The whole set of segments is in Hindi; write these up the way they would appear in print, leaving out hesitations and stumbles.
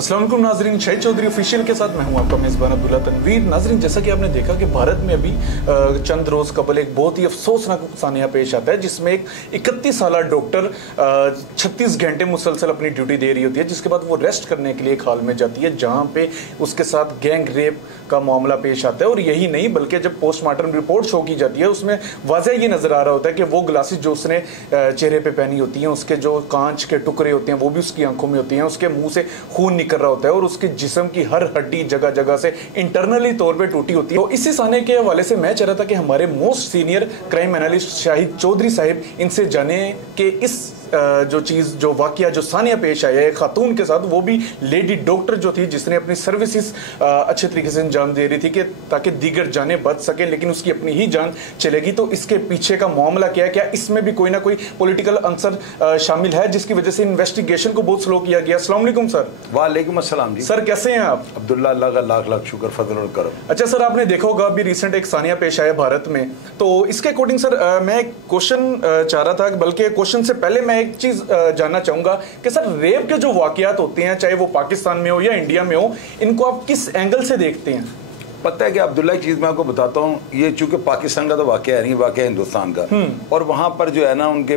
अस्सलाम वालेकुम नाजरीन, शाहिद चौधरी ऑफिशियल के साथ मैं हूं आपका मेज़बान अब्दुल्ला तनवीर। नाजरीन, जैसा कि आपने देखा कि भारत में अभी चंद रोज़ कबल एक बहुत ही अफसोसनाक सानिया पेश आता है, जिसमें एक 31 साल डॉक्टर 36 घंटे मुसलसल अपनी ड्यूटी दे रही होती है, जिसके बाद वो रेस्ट करने के लिए एक हॉल में जाती है जहाँ पे उसके साथ गैंग रेप का मामला पेश आता है। और यही नहीं बल्कि जब पोस्टमार्टम रिपोर्ट शो की जाती है उसमें वाज़ह ये नज़र आ रहा होता है कि वो ग्लासेस जो उसने चेहरे पे पहनी होती हैं, उसके जो कांच के टुकड़े होते हैं वो भी उसकी आंखों में होती हैं, उसके मुंह से खून निकल रहा होता है और उसके जिस्म की हर हड्डी जगह जगह से इंटरनली तौर पे टूटी होती है। तो इसी साने के हवाले से मैं चाह रहा था कि हमारे most senior crime analyst Shahid Chaudhary साहब इनसे जाने कि इस जो वाकया जो सानिया पेश आया है खातून के साथ, वो भी लेडी डॉक्टर जो थी जिसने अपनी सर्विसेज अच्छे तरीके से अंजाम दे रही थी कि ताकि दीगर जानें बच सकें, लेकिन उसकी अपनी ही जान चलेगी। तो इसके पीछे का मामला क्या है, क्या इसमें भी कोई ना कोई पॉलिटिकल आंसर शामिल है जिसकी वजह से इन्वेस्टिगेशन को बहुत स्लो किया गया? अस्सलाम वालेकुम सर। वालेकुम अस्सलाम जी। सर कैसे हैं आप? अब्दुल्ला, अल्लाह का लाख लाख शुक्र, फजल और करम। अच्छा सर, आपने देखा होगा अभी रिसेंट एक सानिया पेश आया भारत में, तो इसके अकॉर्डिंग सर मैं एक क्वेश्चन चाह रहा था, बल्कि क्वेश्चन से पहले मैं एक चीज जानना चाहूंगा कि सर रेप के जो वाकयात होते हैं, चाहे वो पाकिस्तान में हो या इंडिया में हो, इनको आप किस एंगल से देखते हैं? पता है कि अब्दुल्ला एक चीज मैं आपको बताता हूँ, ये चूंकि पाकिस्तान का तो वाकया है नहीं, वाकया हिंदुस्तान का, और वहां पर जो है ना उनके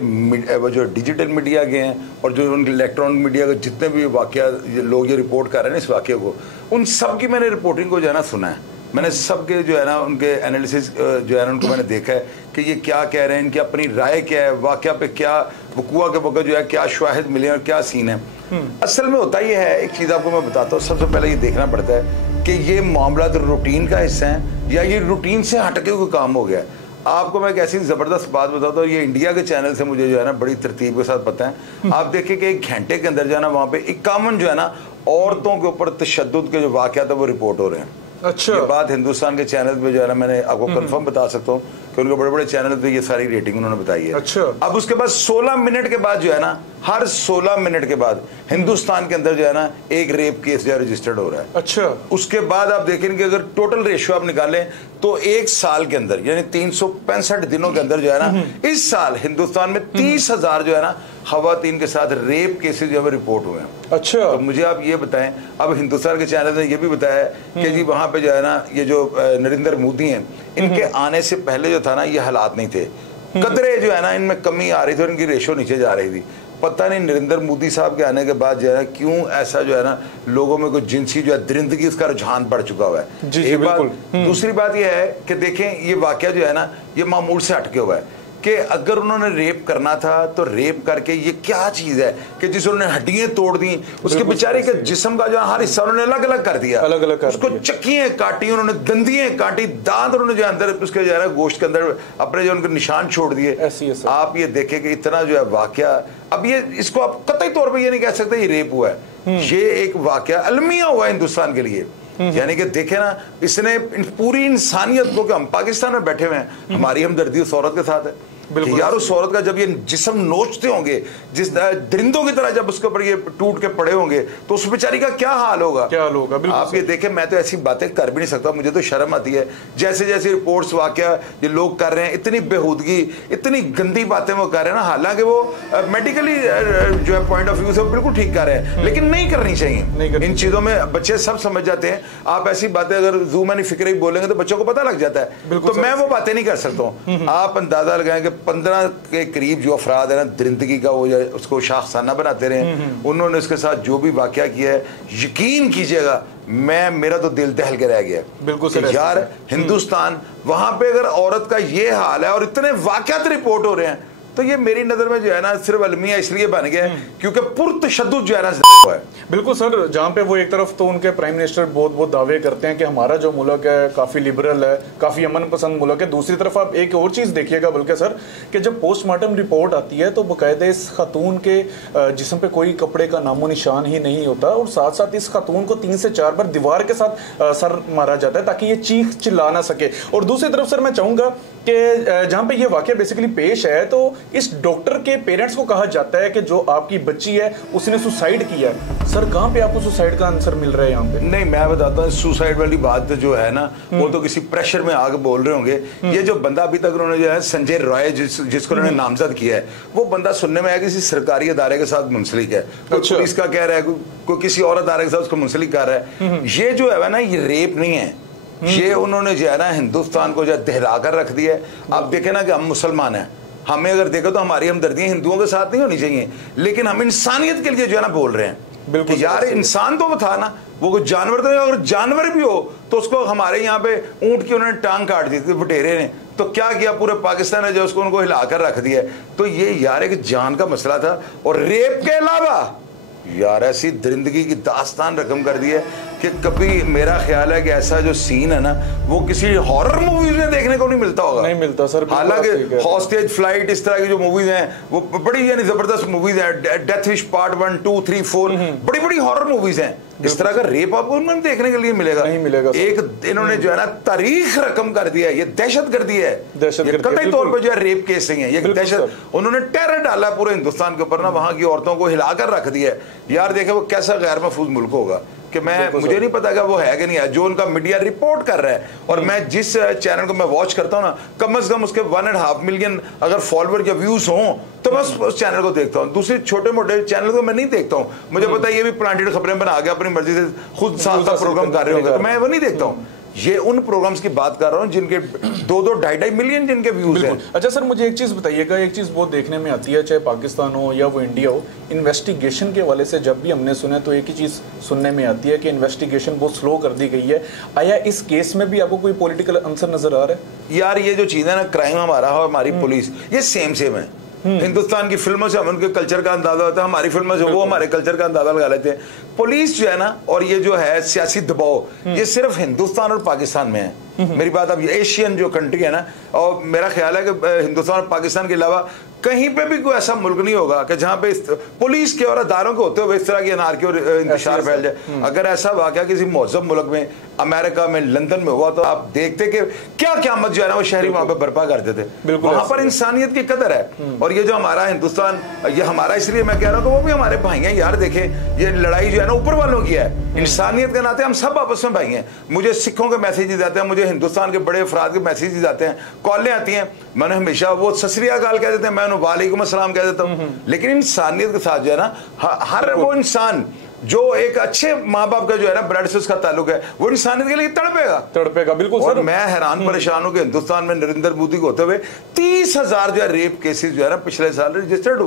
वो जो डिजिटल मीडिया के हैं और जो उनके इलेक्ट्रॉनिक मीडिया के जितने भी वाकया लोग ये रिपोर्ट कर रहे हैं इस वाकये को, उन सब की मैंने रिपोर्टिंग को जो है ना सुना है। मैंने सबके जो है ना उनके एनालिसिस जो है ना उनको मैंने देखा है कि ये क्या कह रहे हैं, इनकी अपनी राय क्या है, वाकया पे क्या वकूआ के वक्त जो है क्या शवाहिद मिले और क्या सीन है। असल में होता ये है, एक चीज़ आपको मैं बताता हूँ, सबसे पहले ये देखना पड़ता है कि ये मामला तो रूटीन का हिस्सा है या ये रूटीन से हटके कोई काम हो गया है। आपको मैं एक ऐसी ज़बरदस्त बात बताता हूँ, ये इंडिया के चैनल से मुझे जो है ना बड़ी तरतीब के साथ पता है। आप देखिए कि एक घंटे के अंदर जो है ना वहाँ पे 51 जो है ना औरतों के ऊपर तशद्दुद के जो वाकयात है वो रिपोर्ट हो रहे हैं। अच्छा, ये बात हिंदुस्तान के चैनल पे जो है ना मैंने आपको कंफर्म बता सकता हूँ कि उनके बड़े बड़े चैनल पे ये सारी रेटिंग उन्होंने बताई है। अच्छा, अब उसके बाद 16 मिनट के बाद जो है ना, हर 16 मिनट के बाद हिंदुस्तान के अंदर जो है ना एक रेप केस जो है रजिस्टर्ड हो रहा है। अच्छा, उसके बाद आप देखेंगे कि अगर टोटल रेशियो आप निकालें तो एक साल के अंदर यानी 365 दिनों के अंदर जो है ना इस साल हिंदुस्तान में 30,000 जो है ना खवातीन के साथ रेप केसेस जो है रिपोर्ट हुए हैं। अच्छा, तो मुझे आप ये बताएं, अब हिंदुस्तान के चैनल ने ये भी बताया कि जी वहां पे जो है ना ये जो नरेंद्र मोदी हैं, इनके आने से पहले जो था ना ये हालात नहीं थे, कदरे जो है ना इनमें कमी आ रही थी और इनकी रेशो नीचे जा रही थी। पता नहीं नरेंद्र मोदी साहब के आने के बाद जो है ना क्यों ऐसा जो है ना लोगों में कोई जिनसी जो है दरिंदगी उसका रुझान बढ़ चुका हुआ है। जी, एक बात। दूसरी बात यह है कि देखें ये वाकया जो है ना ये मामूल से हटके हुआ है कि अगर उन्होंने रेप करना था तो रेप करके ये क्या चीज है कि जिस उन्होंने हड्डियां तोड़ दी, उसके बेचारे के जिस्म का जो हर हिस्सा उन्होंने अलग अलग कर दिया, अलग अलग उसको चक्कियां काटी, उन्होंने दंदियां काटी, दांत उन्होंने जो अंदर उसके जो है गोश्त के अंदर अपने जो उनके निशान छोड़ दिए। आप ये देखें कि इतना जो है वाकया, अब ये इसको आप कतई तौर पर ये नहीं कह सकते ये रेप हुआ है, ये एक वाकया अलमिया हुआ है हिंदुस्तान के लिए। यानी कि देखे ना, इसने पूरी इंसानियत को, कि हम पाकिस्तान में बैठे हुए हैं, हमारी हमदर्दी उस औरत के साथ है कि यार उस औरत का जब ये जिस्म नोचते होंगे जिस दरिंदों की तरह, जब उसके ऊपर ये टूट के पड़े होंगे तो उस बेचारी का क्या हाल होगा, क्या हाल होगा। आप ये देखें, मैं तो ऐसी बातें कर भी नहीं सकता, मुझे तो शर्म आती है जैसे जैसे रिपोर्ट्स वाकया ये लोग कर रहे हैं, इतनी बेहूदगी इतनी गंदी बातें वो कर रहे हैं ना, हालांकि वो मेडिकली जो है पॉइंट ऑफ व्यू से बिल्कुल ठीक कर रहे हैं, लेकिन नहीं करनी चाहिए। इन चीजों में बच्चे सब समझ जाते हैं। आप ऐसी बातें अगर जू मैंने फिक्र बोलेंगे तो बच्चों को पता लग जाता है, तो मैं वो बातें नहीं कर सकता हूँ। आप अंदाजा लगाएं कि 15 के करीब जो अफराद है ना दरिंदगी का वो उसको शाखसाना बनाते रहे, उन्होंने उसके साथ जो भी वाकया किया है, यकीन कीजिएगा मेरा तो दिल दहल के रह गया। बिल्कुल यार, हिंदुस्तान वहां पे अगर औरत का ये हाल है और इतने वाकयात रिपोर्ट हो रहे हैं, तो ये मेरी नजर में जो है ना सिर्फ अलमिया इसलिए बन गया क्योंकि पुरतशद्दुद जो है ना है। बिल्कुल सर, जहाँ पे वो एक तरफ तो उनके प्राइम मिनिस्टर बहुत दावे करते हैं कि हमारा जो मुल्क है काफी लिबरल है, काफी अमन पसंद मुल्क है, दूसरी तरफ आप एक और चीज देखिएगा बल्कि सर कि जब पोस्टमार्टम रिपोर्ट आती है तो बाकायदे इस खातून के जिस्म पे कोई कपड़े का नामो निशान ही नहीं होता, और साथ साथ इस खातून को 3 से 4 बार दीवार के साथ सर मारा जाता है ताकि ये चीख चिल्ला ना सके। और दूसरी तरफ सर मैं चाहूंगा कि जहां पे ये वाकया बेसिकली पेश है, तो इस डॉक्टर के पेरेंट्स को कहा जाता है कि जो आपकी बच्ची है उसने सुसाइड किया है। सर कहां पे आपको सुसाइड का आंसर मिल रहा है यहाँ पे? नहीं, मैं बताता हूँ, सुसाइड वाली बात जो है ना, वो तो किसी प्रेशर में आगे बोल रहे होंगे। ये जो बंदा अभी तक उन्होंने जो है संजय रॉय जिसको उन्होंने नामजद किया है, वो बंदा सुनने में आया किसी सरकारी अदारे के साथ मुंसलिक है। कोई पुलिस का कह रहा है, कोई किसी और अदारे के साथ उसको मुंसलिक कर रहा है। ये जो है ना, ये रेप नहीं है, ये उन्होंने जो है ना हिंदुस्तान को जो दहला कर रख दिया है। आप देखें ना कि हम मुसलमान हैं, हमें अगर देखो तो हमारी हमदर्दियां हिंदुओं के साथ नहीं होनी चाहिए, लेकिन हम इंसानियत के लिए जो है ना बोल रहे हैं कि यार इंसान तो वो था ना, वो कोई जानवर तो नहीं। अगर जानवर भी हो तो उसको हमारे यहाँ पे ऊंट की उन्होंने टांग काट दी थी बटेरे ने, तो क्या किया पूरे पाकिस्तान ने जो उसको उनको हिलाकर रख दिया। तो ये यार एक जान का मसला था। और रेप के अलावा यार ऐसी दरिंदगी की दास्तान रकम कर दी है कि कभी मेरा ख्याल है कि ऐसा जो सीन है ना, वो किसी हॉरर मूवीज में देखने को नहीं मिलता होगा। नहीं मिलता सर। हालांकि हॉस्टेज फ्लाइट इस तरह की जो मूवीज हैं वो बड़ी यानी जबरदस्त मूवीज हैं। डेथ विश पार्ट 1, 2, 3, 4 बड़ी बड़ी हॉरर मूवीज हैं। इस तरह का रेप आपको उनमें देखने के लिए मिलेगा नहीं मिलेगा। एक इन्होंने जो है ना तारीख रकम कर दिया है, ये दहशत गर्दी है, कतई तौर पर जो है रेप केस नहीं है, ये दहशत। उन्होंने टेरर डाला पूरे हिंदुस्तान के ऊपर ना, वहां की औरतों को हिलाकर रख दिया है। यार देखे वो कैसा गैर महफूज मुल्क होगा कि मुझे नहीं पता कि वो है कि नहीं है, जो उनका मीडिया रिपोर्ट कर रहा है। और मैं जिस चैनल को मैं वॉच करता हूँ ना, कम से कम उसके 1.5 मिलियन अगर फॉलोअर या व्यूज हों तो मैं उस चैनल को देखता हूँ। दूसरे छोटे मोटे चैनल को मैं नहीं देखता हूँ। मुझे पता है ये भी प्लांटेड खबरें बना के अपनी मर्जी से खुद साथ प्रोग्राम कर रहे होंगे, तो मैं वो नहीं देखता हूँ। ये उन प्रोग्राम्स की बात कर रहा हूं जिनके 2-2, 2.5 मिलियन जिनके व्यूज हैं। अच्छा सर, मुझे एक चीज बताइएगा, एक चीज वो देखने में आती है, चाहे पाकिस्तान हो या वो इंडिया हो, इन्वेस्टिगेशन के वाले से जब भी हमने सुना तो एक ही चीज सुनने में आती है कि इन्वेस्टिगेशन बहुत स्लो कर दी गई है। आया इस केस में भी आपको कोई पॉलिटिकल आंसर नजर आ रहा है? यार ये जो चीज है ना, क्राइम हमारा और हमारी पुलिस, ये सेम है। हिंदुस्तान की फिल्मों से हम उनके कल्चर का अंदाजा होता है, हमारी फिल्मों से वो हमारे कल्चर का अंदाजा लगा लेते हैं। पुलिस जो है ना, और ये जो है सियासी दबाव, ये सिर्फ हिंदुस्तान और पाकिस्तान में है। मेरी बात, अब एशियन जो कंट्री है ना, और मेरा ख्याल है कि हिंदुस्तान और पाकिस्तान के अलावा कहीं पे भी कोई ऐसा मुल्क नहीं होगा कि जहां पे पुलिस के और अदारों के होते हुए इस तरह की अनारकी और इंतशार फैल जाए। अगर ऐसा वाकया किसी मौजूद मुल्क में, अमेरिका में, लंदन में हुआ, तो आप देखते कि क्या क़यामत जो है ना वो शहरी वहां पे बर्पा करते थे। वहां पर इंसानियत की कदर है। और ये जो हमारा हिंदुस्तान, ये हमारा इसलिए मैं कह रहा हूँ कि वो भी हमारे भाई हैं यार। देखें ये लड़ाई जो है ना ऊपर वालों की है, इंसानियत के नाते हम सब आपस में भाई हैं। मुझे सिखों के मैसेज आते हैं, मुझे हिंदुस्तान के बड़े अफराद के मैसेज आते हैं, कॉलें आती हैं, मैंने हमेशा वो सत श्री अकाल कह देते हैं, मैं वालेकुम अस्सलाम कह देता हूं। लेकिन इंसानियत के साथ जो है ना, हर वो इंसान जो एक अच्छे माँ बाप का जो है ना ब्लड से उसका ताल्लुक है, वो इंसानियत के लिए तड़पेगा। बिल्कुल। और मैं हैरान परेशान हूं कि हिंदुस्तान में नरेंद्र मोदी को होते हुए 30,000 जो है रेप केसेस जो है ना पिछले साल रजिस्टर्ड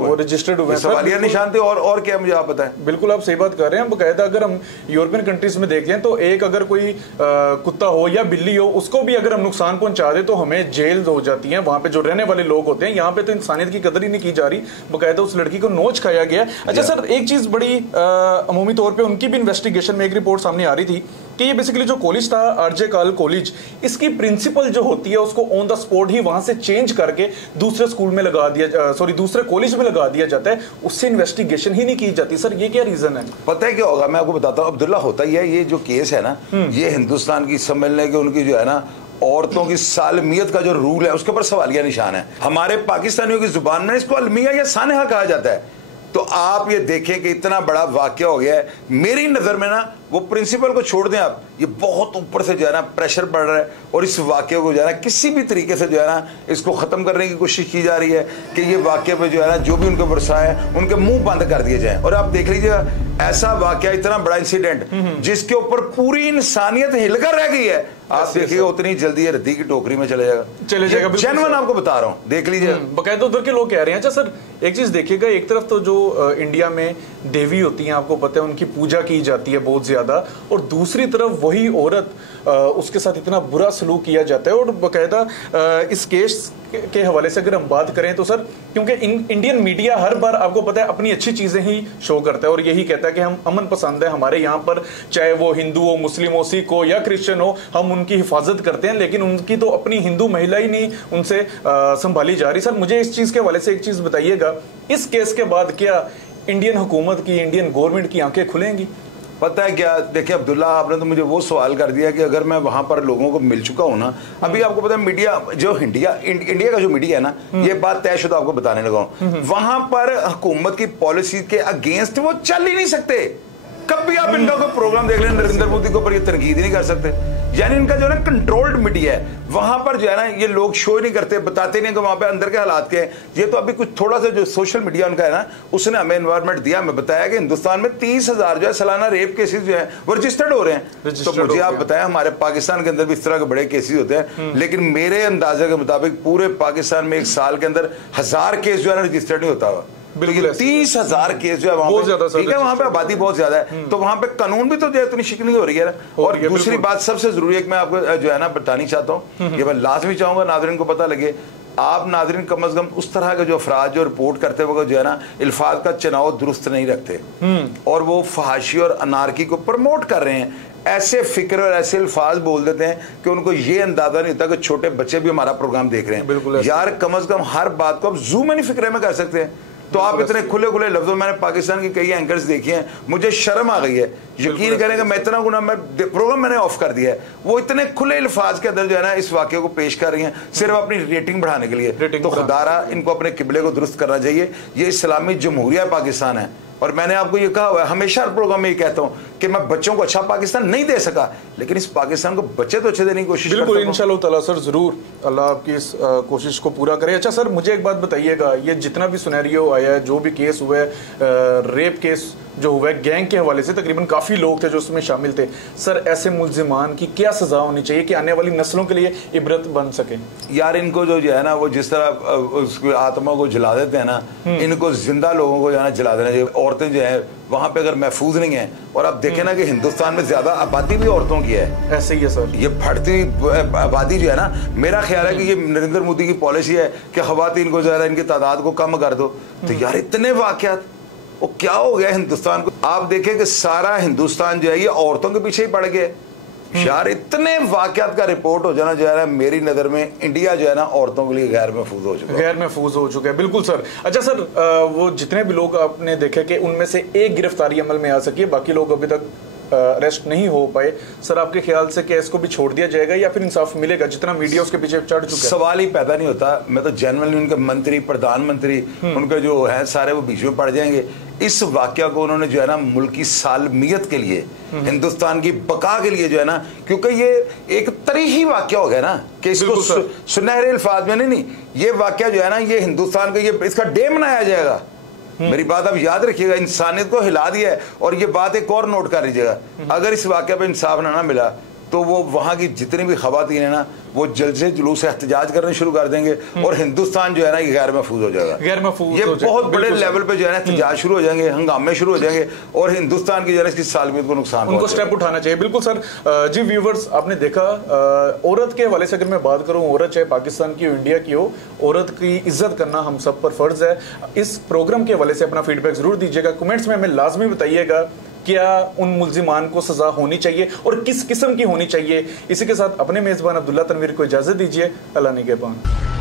हुए। सवालिया निशान थे। और क्या मुझे आप बताएं? बिल्कुल आप सही बात कर रहे हैं। बकायदा अगर हम यूरोपियन कंट्रीज में देख लें तो एक अगर कोई कुत्ता हो या बिल्ली हो, उसको भी अगर हम नुकसान पहुंचा दे तो हमें जेल हो जाती है। वहां पे जो रहने वाले लोग होते हैं, यहाँ पे तो इंसानियत की कदर ही नहीं की जा रही, बकायदा उस लड़की को नोच खाया गया। अच्छा सर, एक चीज बड़ी अमूमी तौर पे उनकी भी इन्वेस्टिगेशन में एक रिपोर्ट सामने आ रही थी कि ये बेसिकली जो कॉलेज था, आरजे काल कॉलेज, इसकी प्रिंसिपल जो होती है उसको ऑन द स्पॉट ही वहां से चेंज करके दूसरे स्कूल में लगा दिया, दूसरे कॉलेज में लगा दिया जाता है, उससे इन्वेस्टिगेशन ही नहीं की जाती। सर ये क्या रीजन है? पता है क्या होगा, मैं आपको बताता हूँ अब्दुल्ला। होता ही है, ये जो केस है ना, ये हिंदुस्तान की सम्मेलने के उनकी जो है ना औरतों की सालमियत का जो रूल है उसके ऊपर सवालिया निशान है। हमारे पाकिस्तानियों की जुबान में इसको अलमिया या सानहा कहा जाता है। तो आप ये देखें कि इतना बड़ा वाकया हो गया है। मेरी नजर में ना वो प्रिंसिपल को छोड़ दें आप, ये बहुत ऊपर से जो है ना प्रेशर पड़ रहा है और इस वाकये को जो है ना किसी भी तरीके से जो है ना इसको खत्म करने की कोशिश की जा रही है कि ये वाकये पे जो है ना जो भी उनके वर्षा है उनके मुंह बंद कर दिए जाए। और आप देख लीजिए ऐसा वाकया, इतना बड़ा इंसिडेंट जिसके ऊपर पूरी इंसानियत हिलकर रह गई है, आप देखिए उतनी जल्दी रद्दी की टोकरी में चले जाएगा। जेन्युइन आपको बता रहा हूँ, देख लीजिए। बकायदा उधर के लोग कह रहे हैं। अच्छा सर, एक चीज देखिएगा, एक तरफ तो जो इंडिया में देवी होती हैं, आपको पता है उनकी पूजा की जाती है बहुत ज्यादा, और दूसरी तरफ वही औरत उसके साथ इतना बुरा सलूक किया जाता है। और बकायदा इस केस के हवाले से अगर हम बात करें तो सर, क्योंकि इंडियन मीडिया हर बार आपको पता है अपनी अच्छी चीजें ही शो करता है और यही कहता है कि हम अमन पसंद है, हमारे यहाँ पर चाहे वो हिंदू हो, मुस्लिम हो, सिख हो या क्रिश्चियन हो, हम उनकी हिफाजत करते हैं। लेकिन उनकी तो अपनी हिंदू महिला ही नहीं उनसे संभाली जा रही। सर मुझे इस चीज के हवाले से एक चीज बताइएगा, इस केस के बाद क्या इंडियन हुकूमत की, इंडियन गवर्नमेंट की आंखें खुलेंगी? पता है क्या, देखिए अब्दुल्ला, आपने तो मुझे वो सवाल कर दिया कि अगर मैं वहां पर लोगों को मिल चुका हूं ना, अभी आपको पता है मीडिया जो इंडिया का जो मीडिया है ना, ये बात तयशुदा आपको बताने लगा हूं, वहां पर हुकूमत की पॉलिसी के अगेंस्ट वो चल ही नहीं सकते। कभी आप इनका कोई प्रोग्राम देख लें, नरेंद्र मोदी के ऊपर ये तनकीद ही नहीं कर सकते। यानी इनका जो है ना कंट्रोल्ड मीडिया है, वहां पर जो है ना ये लोग शो नहीं करते, बताते नहीं कि वहां पे अंदर के हालात के हैं। ये तो अभी कुछ थोड़ा सा जो सोशल मीडिया उनका है ना, उसने हमें एनवायरमेंट दिया, हमें बताया कि हिंदुस्तान में 30,000 जो है सालाना रेप केसेस जो है वो रजिस्टर्ड हो रहे हैं। तो मुझे आप बताएं, हमारे पाकिस्तान के अंदर भी इस तरह के बड़े केसेस होते हैं, लेकिन मेरे अंदाजे के मुताबिक पूरे पाकिस्तान में एक साल के अंदर 1000 केस जो है ना रजिस्टर्ड नहीं होता हुआ। तो 30,000 केस जो है वहां पे, ठीक है, वहां पे आबादी बहुत ज्यादा है, तो वहां पे कानून भी तो जो है इतनी शिकनी हो रही है ना। और दूसरी बात सबसे जरूरी है कि मैं आपको जो है ना बतानी चाहता हूँ, ये मैं लाजमी चाहूंगा नाज़रीन को पता लगे, आप नाज़रीन कम अज कम उस तरह के जो अफराद जो रिपोर्ट करते वक्त जो है ना अल्फाज का चुनाव दुरुस्त नहीं रखते और वो फहाशी और अनारकी को प्रमोट कर रहे हैं, ऐसे फिक्र और ऐसे अल्फाज बोल देते हैं कि उनको ये अंदाजा नहीं होता कि छोटे बच्चे भी हमारा प्रोग्राम देख रहे हैं। यार कम अज कम हर बात को आप जूम नहीं फिक्रे में कर सकते हैं। तो आप इतने खुले खुले लफ्जों, मैंने पाकिस्तान की कई एंकर्स देखी हैं, मुझे शर्म आ गई है, यकीन करेंगे मैं इतना गुना, मैं प्रोग्राम मैंने ऑफ कर दिया है, वो इतने खुले अल्फाज के अंदर जो है ना इस वाक़े को पेश कर रही हैं सिर्फ अपनी रेटिंग बढ़ाने के लिए। तो खुदारा इनको अपने किबले को दुरुस्त करना चाहिए। ये इस्लामी जमहूरिया पाकिस्तान है, और मैंने आपको ये कहा हुआ है, हमेशा हर प्रोग्राम में ये कहता हूँ कि मैं बच्चों को अच्छा पाकिस्तान नहीं दे सका, लेकिन इस पाकिस्तान को बच्चे तो अच्छे देने की कोशिश बिल्कुल इंशाअल्लाह ताला सर, जरूर अल्लाह आपकी इस कोशिश को पूरा करे। अच्छा सर, मुझे एक बात बताइएगा, ये जितना भी सिनेरियो आया है, जो भी केस हुआ है, रेप केस जो हुआ है गैंग के हवाले से, तकरीबन काफी लोग थे जो उसमें शामिल थे, सर ऐसे मुल्जिमान की क्या सजा होनी चाहिए कि आने वाली नस्लों के लिए इबरत बन सके? यार इनको जो है ना, वो जिस तरह उसकी आत्मा को जला देते हैं ना, इनको जिंदा लोगों को जो है ना जला देना चाहिए। औरतें जो है वहां पे अगर महफूज नहीं है, और आप देखें ना कि हिंदुस्तान में ज्यादा आबादी भी औरतों की है, ऐसे ही है सर, ये बढ़ती आबादी जो है ना, मेरा ख्याल है कि ये नरेंद्र मोदी की पॉलिसी है कि खवातीन को जो है इनकी तादाद को कम कर दो। तो यार इतने वाकयात, वो क्या हो गया हिंदुस्तान को, आप देखें कि सारा हिंदुस्तान जो है ये औरतों के पीछे ही पड़ गया। यार इतने वाकयात का रिपोर्ट हो जाना जो है ना, मेरी नजर में इंडिया जो है ना औरतों के लिए गैर महफूज हो चुका है, गैर महफूज हो चुका है। बिल्कुल सर। अच्छा सर, वो जितने भी लोग आपने देखे कि उनमें से एक गिरफ्तारी अमल में आ सकी है, बाकी लोग अभी तक अरेस्ट नहीं हो पाए, सर आपके ख्याल से क्या इसको भी छोड़ दिया जाएगा या फिर इंसाफ मिलेगा? जितना मीडिया उसके पीछे चढ़ चुका है, सवाल ही पैदा नहीं होता। मैं तो जनरली उनके मंत्री, प्रधानमंत्री, उनके जो है सारे वो बीच में पड़ जाएंगे। इस वाकया को उन्होंने जो है ना मुल्क की सालमियत के लिए, हिंदुस्तान की बका के लिए जो है ना, क्योंकि ये एक तरीही वाकया हो गया ना कि इसको सुनहरे अल्फाज में नहीं, ये वाकया जो है ना ये हिंदुस्तान का, ये इसका डे मनाया जाएगा। मेरी बात आप याद रखिएगा, इंसानियत को हिला दिया है। और ये बात एक और नोट कर लीजिएगा, अगर इस वाकया पे इंसाफ ना मिला तो वो वहां की जितनी भी खवातीन है ना, वो जल्द से जुलूस से एहतजाज करने शुरू कर देंगे और हिंदुस्तान जो है ना ये गैर महफूज हो जाएगा। गैर महफूज, ये बहुत बड़े लेवल पे जो है ना एहतजाज शुरू हो जाएंगे, हंगामे शुरू हो जाएंगे और हिंदुस्तान की जो है इसकी सालमियत को नुकसान, उनको स्टेप उठाना चाहिए। बिल्कुल सर। जी व्यूवर्स, आपने देखा, औरत के हवाले से अगर मैं बात करूं, औरत चाहे पाकिस्तान की हो, इंडिया की हो, औरत की इज्जत करना हम सब पर फर्ज है। इस प्रोग्राम के हवाले से अपना फीडबैक जरूर दीजिएगा, कमेंट्स में हमें लाजमी बताइएगा क्या उन मुल्जिमान को सजा होनी चाहिए और किस किस्म की होनी चाहिए। इसी के साथ अपने मेजबान अब्दुल्ला तनवीर को इजाजत दीजिए। अल्लाह निगहबान।